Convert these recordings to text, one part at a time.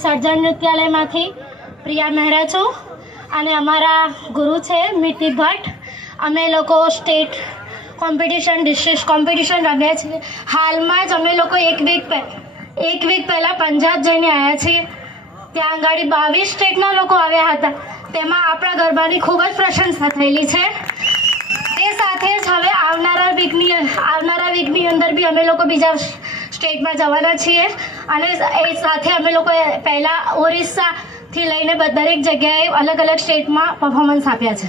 સર્જન નૃત્યાલયમાંથી પ્રિયા મહેરા છું અને અમારા ગુરુ છે મિતિ ભટ્ટ. અમે લોકો સ્ટેટ કોમ્પિટિશન, ડિસ્ટ્રિક્ટ કોમ્પિટિશન રમ્યા છીએ. હાલમાં જ અમે લોકો એક વીક પહેલાં પંજાબ જઈને આવ્યા છીએ. ત્યાં આગળ 22 સ્ટેટના લોકો આવ્યા હતા. તેમાં આપણા ગરબાની ખૂબ જ પ્રશંસા થયેલી છે. તે સાથે જ હવે આવનારા વીકની અંદર બી અમે લોકો બીજા સ્ટેટમાં જવાના છીએ અને એ સાથે અમે લોકો પહેલાં ઓરિસ્સાથી લઈને દરેક જગ્યાએ અલગ અલગ સ્ટેટમાં પરફોર્મન્સ આપ્યા છે.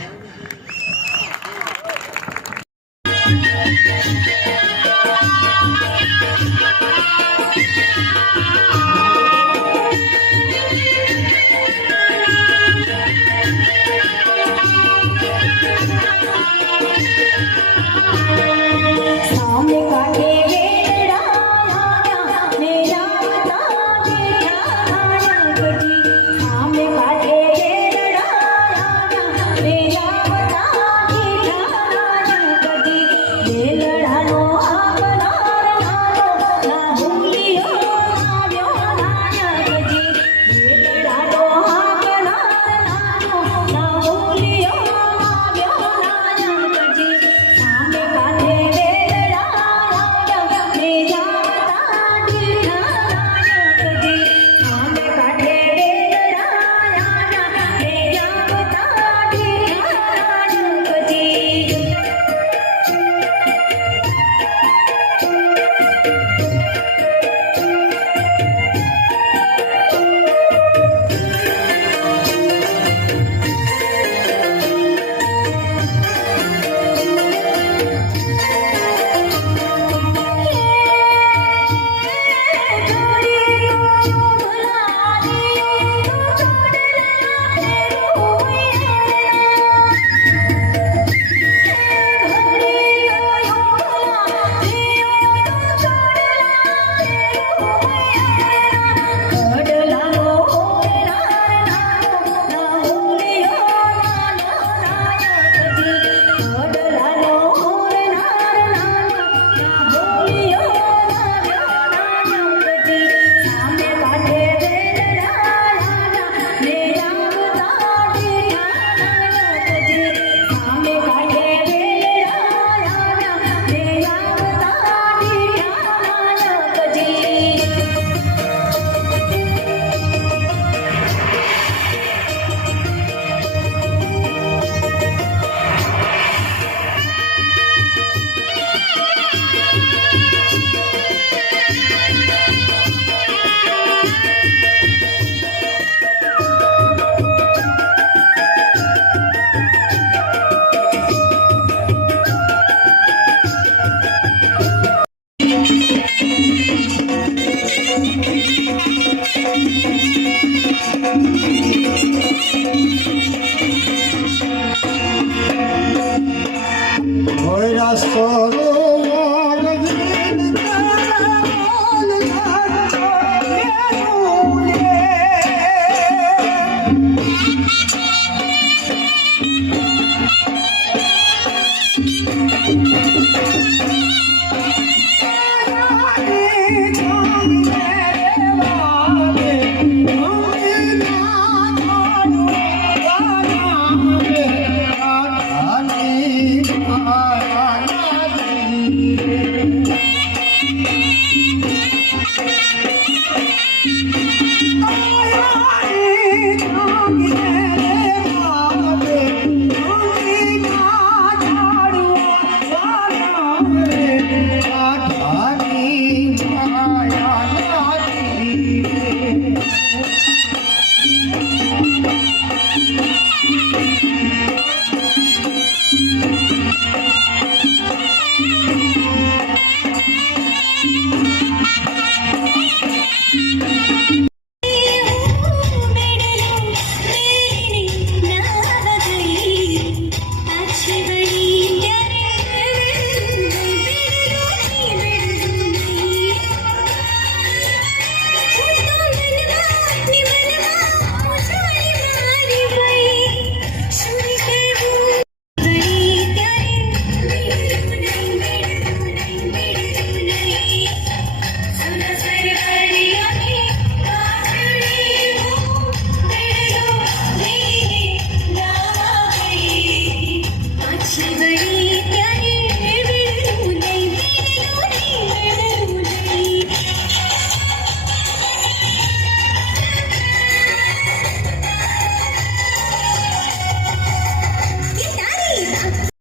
Hoy las